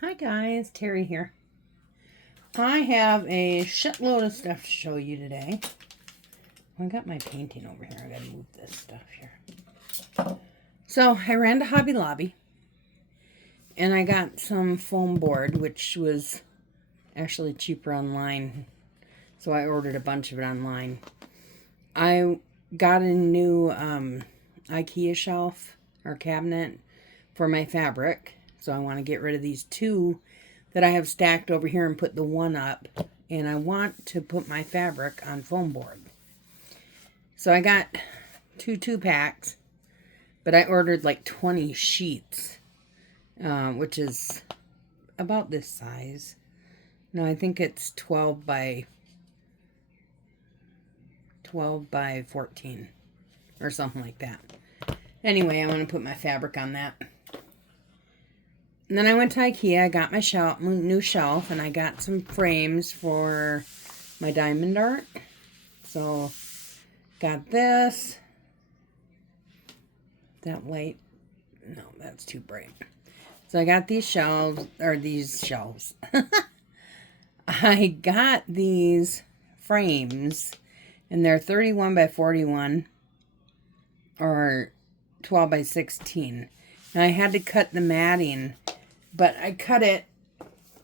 Hi guys, Terry here. I have a shitload of stuff to show you today. I got my painting over here. I gotta move this stuff here. So I ran to Hobby Lobby and I got some foam board, which was actually cheaper online. So I ordered a bunch of it online. I got a new IKEA shelf or cabinet for my fabric. So I want to get rid of these two that I have stacked over here and put the one up. And I want to put my fabric on foam board. So I got two packs, but I ordered like 20 sheets, which is about this size. No, I think it's 12 by 14 or something like that. Anyway, I want to put my fabric on that. And then I went to IKEA, I got my new shelf, and I got some frames for my diamond art. So, got this. That light, no, that's too bright. So I got these shelves. I got these frames, and they're 31 by 41, or 12 by 16. And I had to cut the matting. But I cut it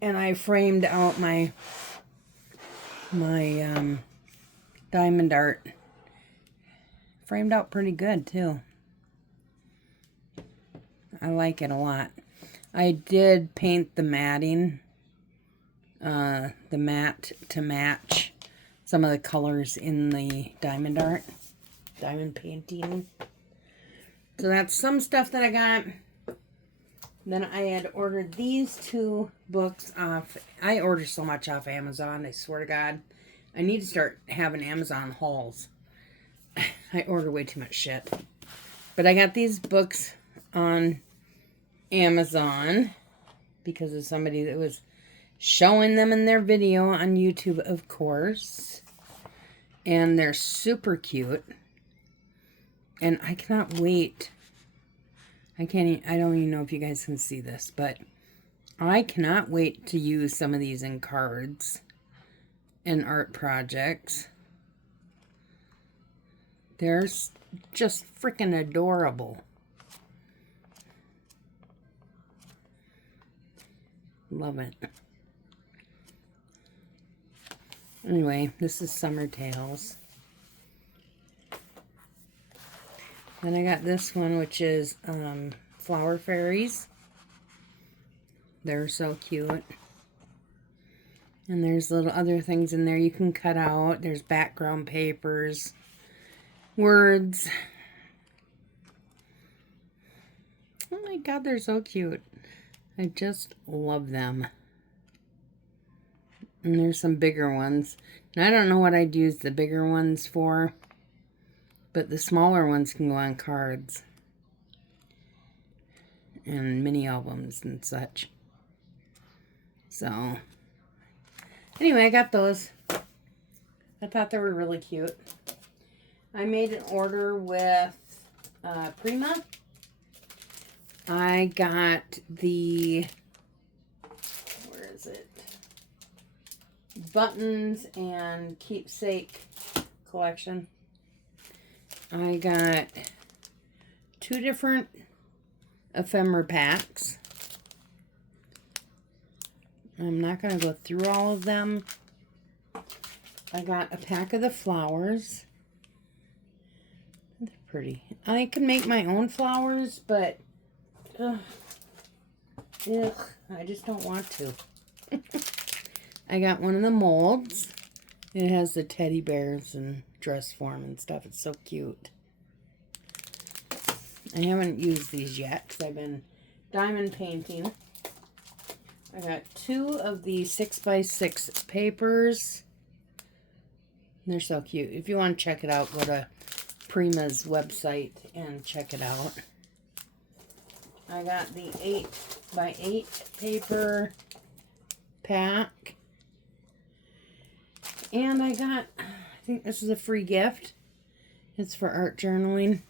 and I framed out my diamond art. Framed out pretty good too. I like it a lot. I did paint the matting, the matte to match some of the colors in the diamond art, diamond painting. So that's some stuff that I got. Then I had ordered these two books off. I order so much off Amazon, I swear to God. I need to start having Amazon hauls. I order way too much shit. But I got these books on Amazon because of somebody that was showing them in their video on YouTube, of course. And they're super cute. And I cannot wait. I don't even know if you guys can see this, but I cannot wait to use some of these in cards and art projects. They're just freaking adorable. Love it. Anyway, this is Summer Tales. Then I got this one, which is Flower Fairies. They're so cute. And there's little other things in there you can cut out. There's background papers, words. Oh my God, they're so cute. I just love them. And there's some bigger ones. And I don't know what I'd use the bigger ones for. But the smaller ones can go on cards and mini albums and such. So, anyway, I got those. I thought they were really cute. I made an order with Prima. I got the, where is it? Buttons and keepsake collection. I got 2 different ephemera packs. I'm not going to go through all of them. I got a pack of the flowers. They're pretty. I can make my own flowers, but I just don't want to. I got one of the molds. It has the teddy bears and dress form and stuff. It's so cute. I haven't used these yet because I've been diamond painting. I got 2 of the 6x6 papers. They're so cute. If you want to check it out, go to Prima's website and check it out. I got the 8x8 paper pack. And I got, I think this is a free gift. It's for art journaling.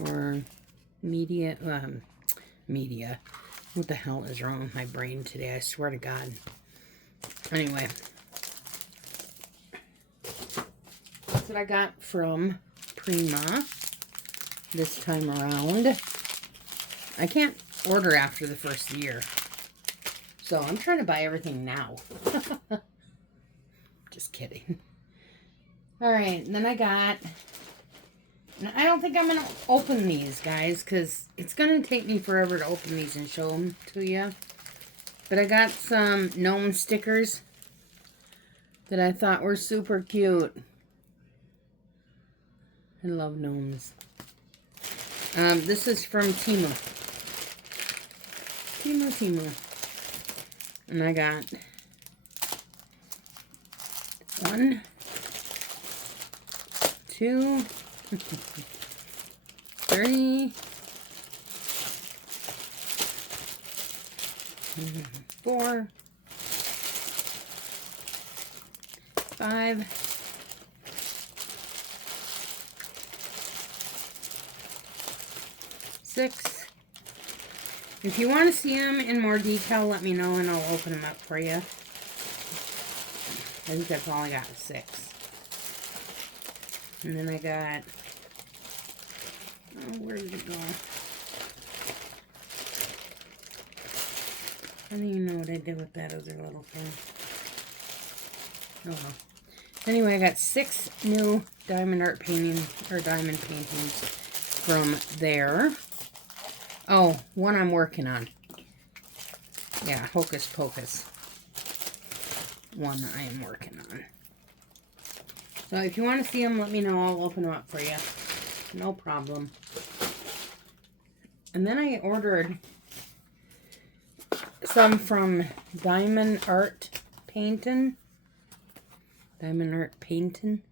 Or media. Media. What the hell is wrong with my brain today? I swear to God. Anyway. That's what I got from Prima this time around. I can't order after the first year. So I'm trying to buy everything now. Just kidding. Alright, then I got... I don't think I'm going to open these, guys, because it's going to take me forever to open these and show them to you. But I got some gnome stickers that I thought were super cute. I love gnomes. This is from Temu. Temu. And I got 1, 2, 3, 4, 5, 6. If you want to see them in more detail, let me know and I'll open them up for you. I think that's all I got, 6. And then I got, oh, where did it go? I don't even know what I did with that other little thing. Oh well. Anyway, I got 6 new diamond art painting, or diamond paintings from there. Oh, one I'm working on. Yeah, Hocus Pocus. One I am working on. So if you want to see them, let me know. I'll open them up for you. No problem. And then I ordered some from Diamond Art Paintin'. Diamond Art Paintin'.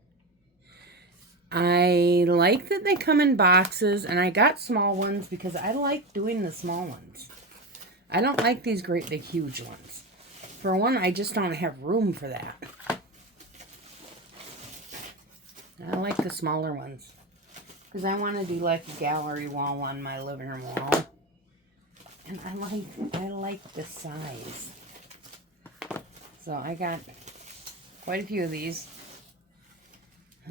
I like that they come in boxes, and I got small ones because I like doing the small ones. I don't like these great big huge ones. For one, I just don't have room for that. I like the smaller ones because I want to do like a gallery wall on my living room wall. And I like the size. So I got quite a few of these.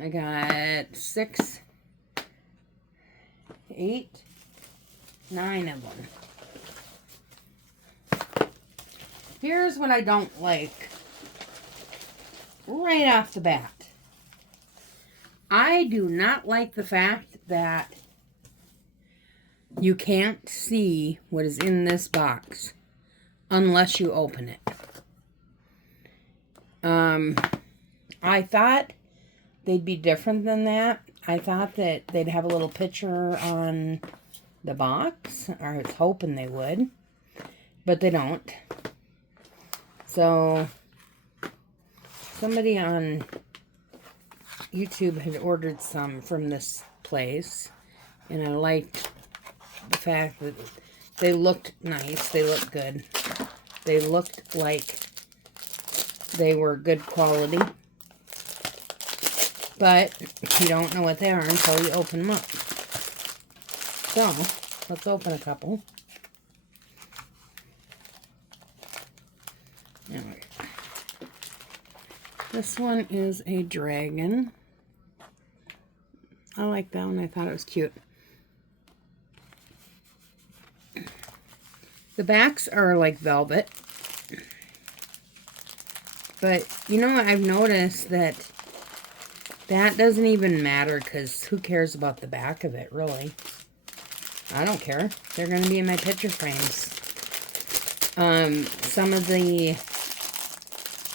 I got 6, 8, 9 of them. Here's what I don't like right off the bat. I do not like the fact that you can't see what is in this box unless you open it. I thought they'd be different than that. I thought that they'd have a little picture on the box, or I was hoping they would, but they don't. So, somebody on YouTube had ordered some from this place, and I liked the fact that they looked nice, they looked good. They looked like they were good quality. But you don't know what they are until you open them up. So, let's open a couple. Anyway. This one is a dragon. I like that one. I thought it was cute. The backs are like velvet. But, you know what? I've noticed that doesn't even matter, because who cares about the back of it, really? I don't care. They're going to be in my picture frames. Some of the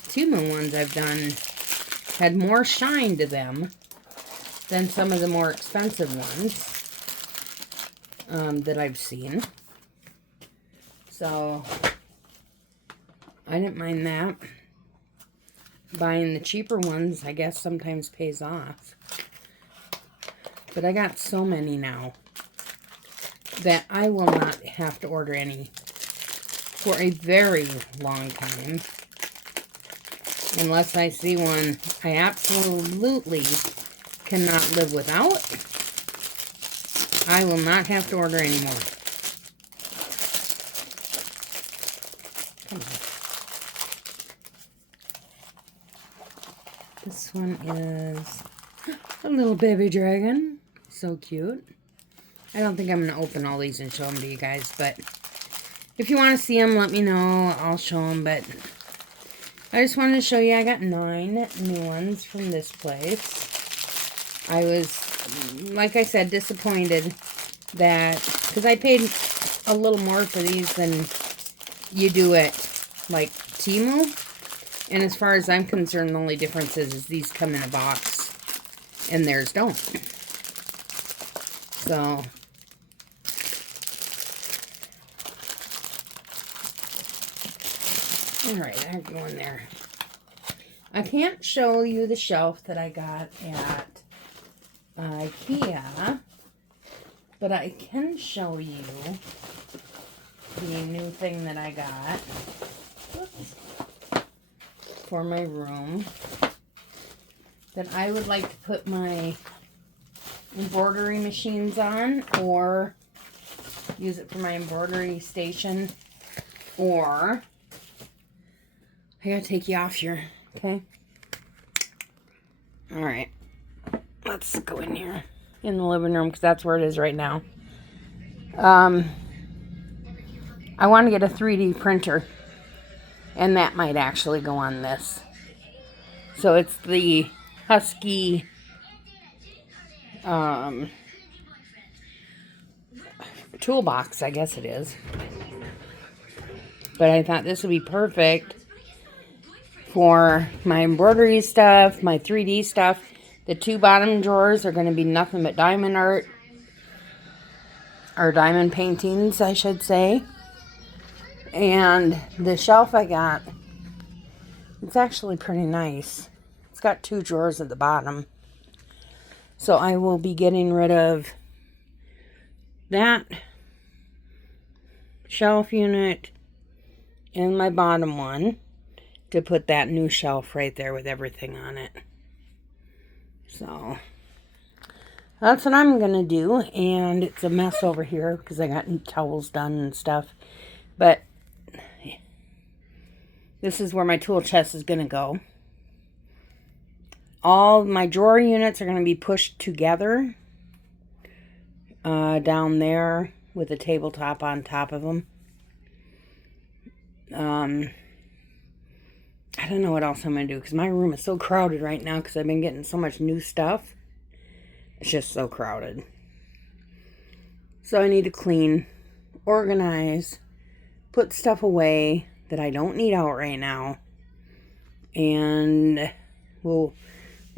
Temu ones I've done had more shine to them than some of the more expensive ones that I've seen. So, I didn't mind that. Buying the cheaper ones, I guess, sometimes pays off. But I got so many now that I will not have to order any for a very long time. Unless I see one I absolutely cannot live without. I will not have to order anymore. Come on. This one is a little baby dragon. So cute. I don't think I'm going to open all these and show them to you guys, but if you want to see them, let me know. I'll show them, but I just wanted to show you I got 9 new ones from this place. I was, like I said, disappointed that, because I paid a little more for these than you do at, like, Temu. And as far as I'm concerned, the only difference is these come in a box and theirs don't. So, alright, I'll go in there. I can't show you the shelf that I got at IKEA, but I can show you the new thing that I got. Oops. For my room that I would like to put my embroidery machines on, or use it for my embroidery station, or I gotta take you off here, okay? Alright, let's go in here in the living room because that's where it is right now. I want to get a 3D printer. And that might actually go on this. So it's the Husky toolbox, I guess it is. But I thought this would be perfect for my embroidery stuff, my 3D stuff. The 2 bottom drawers are going to be nothing but diamond art. Or diamond paintings, I should say. And the shelf I got, it's actually pretty nice. It's got 2 drawers at the bottom. So I will be getting rid of that shelf unit and my bottom one to put that new shelf right there with everything on it. So that's what I'm going to do. And it's a mess over here because I got towels done and stuff. But this is where my tool chest is going to go. All my drawer units are going to be pushed together down there with a tabletop on top of them. I don't know what else I'm going to do because my room is so crowded right now because I've been getting so much new stuff. It's just so crowded. So I need to clean, organize, put stuff away that I don't need out right now. And we'll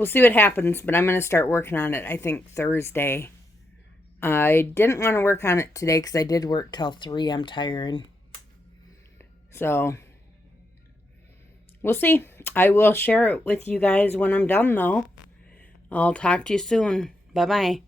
see what happens, but I'm going to start working on it, I think, Thursday. I didn't want to work on it today because I did work till 3. I'm tired. So, we'll see. I will share it with you guys when I'm done, though. I'll talk to you soon. Bye-bye.